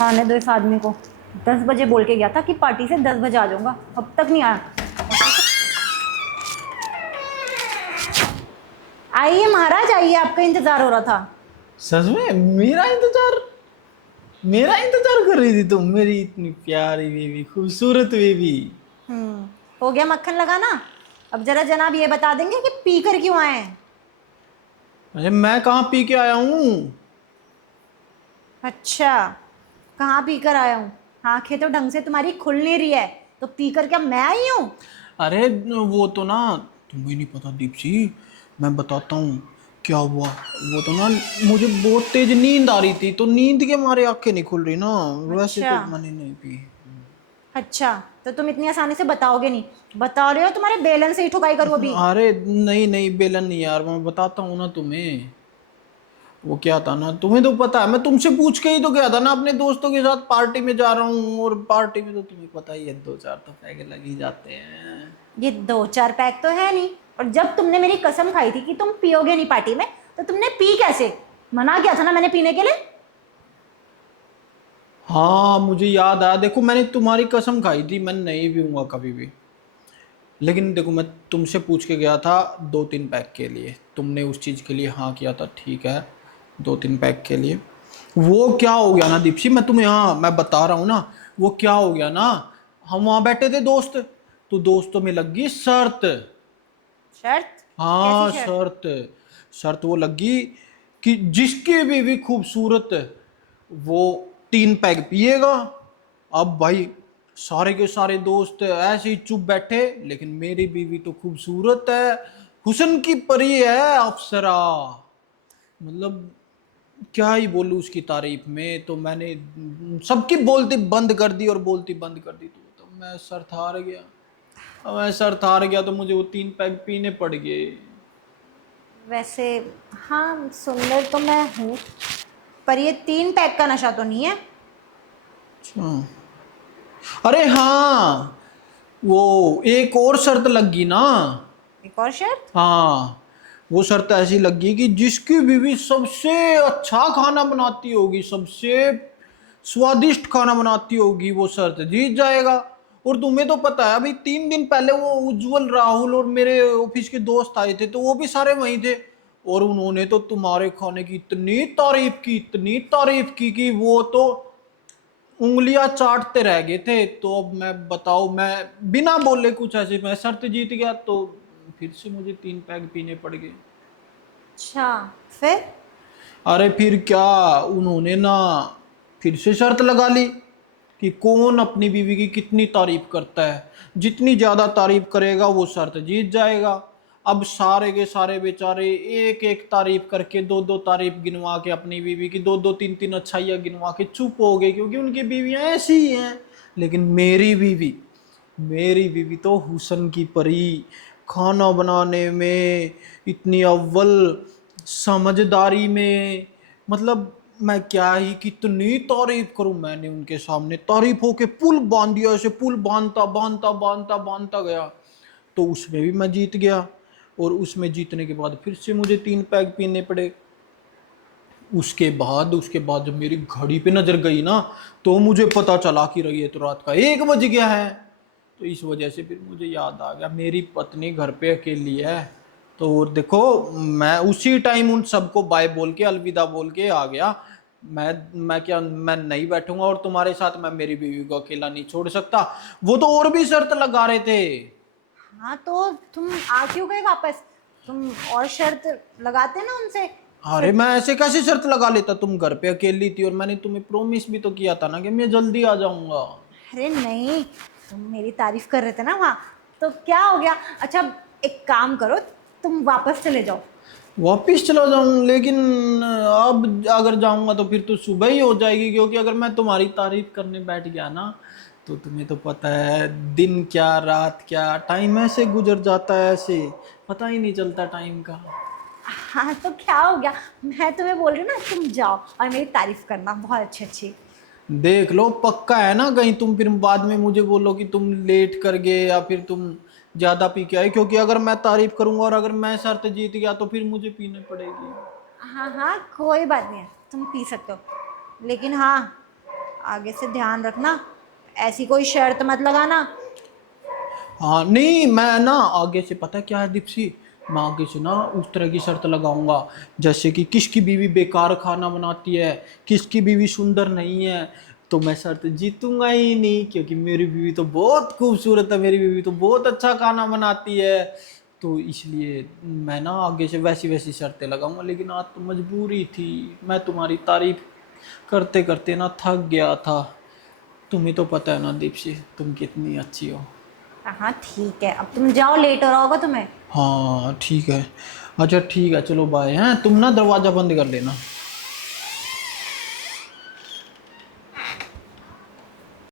आने दो इस आदमी को। 10 बजे बोल के गया था कि पार्टी से 10 बजे आ जाऊंगा, अब तक नहीं आया। आइए महाराज आइए, आपका इंतजार हो रहा था। सच में मेरा इंतजार कर रही थी तुम, मेरी इतनी प्यारी बीवी, खूबसूरत बीवी। हो गया मक्खन लगाना। अब जरा जनाब ये बता देंगे कि पी कर क्यों आए हैं? अरे मैं कहाँ पी के आया हूँ। अच्छा, कहाँ पी कर आया हूँ? आंखें तो ढंग से तुम्हारी खुल नहीं रही है, तो पी कर क्या मैं आई हूँ? अरे वो तो ना, तुम्हें नहीं पता दीप्सी, मैं बताता हूँ क्या हुआ। वो तो ना, मुझे बहुत तेज नींद आ रही थी, तो नींद के मारे आंखें नहीं खुल रही ना। वैसे अच्छा। तो मैंने नहीं पी। अच्छा, तो तुम इतनी आसानी से बताओगे नहीं। बता रहे हो तुम्हारे बेलन से ही ठुकाई करूँ अभी। अरे नहीं नहीं बेलन नहीं यार, मैं बताता हूँ ना तुम्हें। वो क्या था ना, तुम्हें तो पता है, मैं तुमसे पूछ के ही तो गया था ना, अपने दोस्तों के साथ पार्टी में जा रहा हूँ, और पार्टी में तो तुम्हें पता ही है, दो चार तो पैके लग ही जाते हैं। ये 2-4 पैक तो है नहीं। और जब तुमने मेरी कसम खाई थी कि तुम पियोगे नहीं पार्टी में, तो तुमने पी कैसे? मना किया था ना मैंने पीने के लिए। हाँ मुझे याद आया, देखो मैंने तुम्हारी कसम खाई थी, मैं नहीं पीऊंगा कभी भी। लेकिन देखो मैं तुमसे पूछ के गया था 2-3 पैक के लिए, तुमने उस चीज़ के लिए हाँ किया था, ठीक है। 2-3 पैक के लिए वो क्या हो गया ना दीप्सी, मैं तुम्हें, हाँ मैं बता रहा हूँ ना, वो क्या हो गया ना, हम वहाँ बैठे थे दोस्त, तो दोस्तों में लग गई शर्त। शर्त? कैसी हाँ शर्त? शर्त। शर्त वो लगी कि जिसकी बीवी खूबसूरत वो 3 पैग पिएगा। अब भाई सारे के सारे दोस्त ऐसे ही चुप बैठे, लेकिन मेरी बीवी तो खूबसूरत है, हुस्न की परी है, अप्सरा। मतलब क्या ही बोलूं उसकी तारीफ में, तो मैंने सबकी बोलती बंद कर दी, और बोलती बंद कर दी, तो मैं सर हार गया। अब मैं सर हार गया तो मुझे वो 3 पैग पीने पड़ गए। वैसे हाँ, सुंदर तो मैं हूँ, पर ये 3 पैक का नशा तो नहीं है। अच्छा। अरे हाँ, वो एक और शर्त लगी ना। एक और शर्त? हाँ, वो शर्त ऐसी लगी कि जिसकी बीवी सबसे अच्छा खाना बनाती होगी, सबसे स्वादिष्ट खाना बनाती होगी, वो शर्त जीत जाएगा। और तुम्हें तो पता है, अभी 3 दिन पहले वो उज्जवल, राहुल और मेरे ऑफिस के दोस्त आए थे, तो वो भी सारे वहीं थे, और उन्होंने तो तुम्हारे खाने की इतनी तारीफ की, इतनी तारीफ की कि वो तो उंगलियां चाटते रह गए थे। तो अब मैं बताओ, मैं बिना बोले कुछ ऐसे, मैं शर्त जीत गया, तो फिर से मुझे 3 पैग पीने पड़ गए। अच्छा, फिर? अरे फिर क्या, उन्होंने ना फिर से शर्त लगा ली कि कौन अपनी बीवी की कितनी तारीफ करता है, जितनी ज्यादा तारीफ करेगा वो शर्त जीत जाएगा। अब सारे के सारे बेचारे एक एक तारीफ करके, दो दो तारीफ गिनवा के, अपनी बीवी की दो दो तीन तीन अच्छाइयाँ गिनवा के चुप हो गए, क्योंकि उनकी बीवियां ऐसी ही हैं। लेकिन मेरी बीवी तो हुस्न की परी, खाना बनाने में इतनी अव्वल, समझदारी में, मतलब मैं क्या ही कितनी तारीफ करूं, मैंने उनके सामने तारीफों के पुल बांध दिया, ऐसे पुल बांधता बांधता बांधता बांधता गया, तो उसमें भी मैं जीत गया। और उसमें जीतने के बाद फिर से मुझे 3 पैग पीने पड़े। उसके बाद जब मेरी घड़ी पे नजर गई ना, तो मुझे पता चला कि रही है तो रात का 1 बज गया है। तो इस वजह से फिर मुझे याद आ गया, मेरी पत्नी घर पे अकेली है। तो और देखो, मैं उसी टाइम उन सबको बाय बोल के, अलविदा बोल के आ गया। मैं नहीं बैठूंगा और तुम्हारे साथ, मैं मेरी बीवी को अकेला नहीं छोड़ सकता। वो तो और भी शर्त लगा रहे थे। हाँ, तो तुम आ क्यों गए वापस? तुम और शर्त लगाते ना उनसे। अरे फिर मैं ऐसे कैसे शर्त लगा लेता, तुम घर पे अकेली थी, और मैंने तुम्हें प्रॉमिस भी तो किया था ना कि मैं जल्दी आ जाऊंगा। अरे नहीं, तुम मेरी तारीफ कर रहे थे ना वहाँ, तो क्या हो गया? अच्छा, एक काम करो, तुम वापस चले जाओ। वापिस चला जाऊं, लेकिन अब अगर जाऊंगा तो फिर तो सुबह ही हो जाएगी, क्योंकि अगर मैं तुम्हारी तारीफ करने बैठ गया ना, तो तुम्हें तो पता है दिन क्या रात क्या, टाइम ऐसे गुजर जाता है, ऐसे पता ही नहीं चलता टाइम का। हाँ, तो क्या हो गया? मैं तुम्हें बोल रही हूँ ना, तुम जाओ और मेरी तारीफ करना बहुत अच्छी अच्छी। देख लो पक्का है ना, कहीं तुम फिर बाद में मुझे बोलो कि तुम लेट कर गए, या फिर तुम ज्यादा पी के आए, क्योंकि अगर मैं तारीफ करूंगा और अगर मैं शर्त जीत गया तो फिर मुझे पीने पड़ेगी। हाँ हाँ, कोई बात नहीं है, तुम पी सकते हो। लेकिन हाँ, आगे से ध्यान रखना, ऐसी कोई शर्त मत लगाना। हाँ नहीं, मैं ना आगे से पता क्या है दीप्सी, मैं आगे से ना उस तरह की शर्त लगाऊंगा जैसे कि किसकी बीवी बेकार खाना बनाती है, किसकी बीवी सुंदर नहीं है, तो मैं शर्त जीतूंगा ही नहीं, क्योंकि मेरी बीवी तो बहुत खूबसूरत है, मेरी बीवी तो बहुत अच्छा खाना बनाती है। तो इसलिए मैं ना आगे से वैसी वैसी शर्तें लगाऊंगा। लेकिन आज तो मजबूरी थी, मैं तुम्हारी तारीफ करते करते ना थक गया था। तुम्हें तो पता है ना दीप्सी, तुम कितनी अच्छी हो। हाँ ठीक है, अब तुम जाओ, लेट हो रहा होगा तुम्हें। हाँ ठीक है। अच्छा ठीक है, चलो बाय। हैं तुम ना दरवाज़ा बंद कर लेना।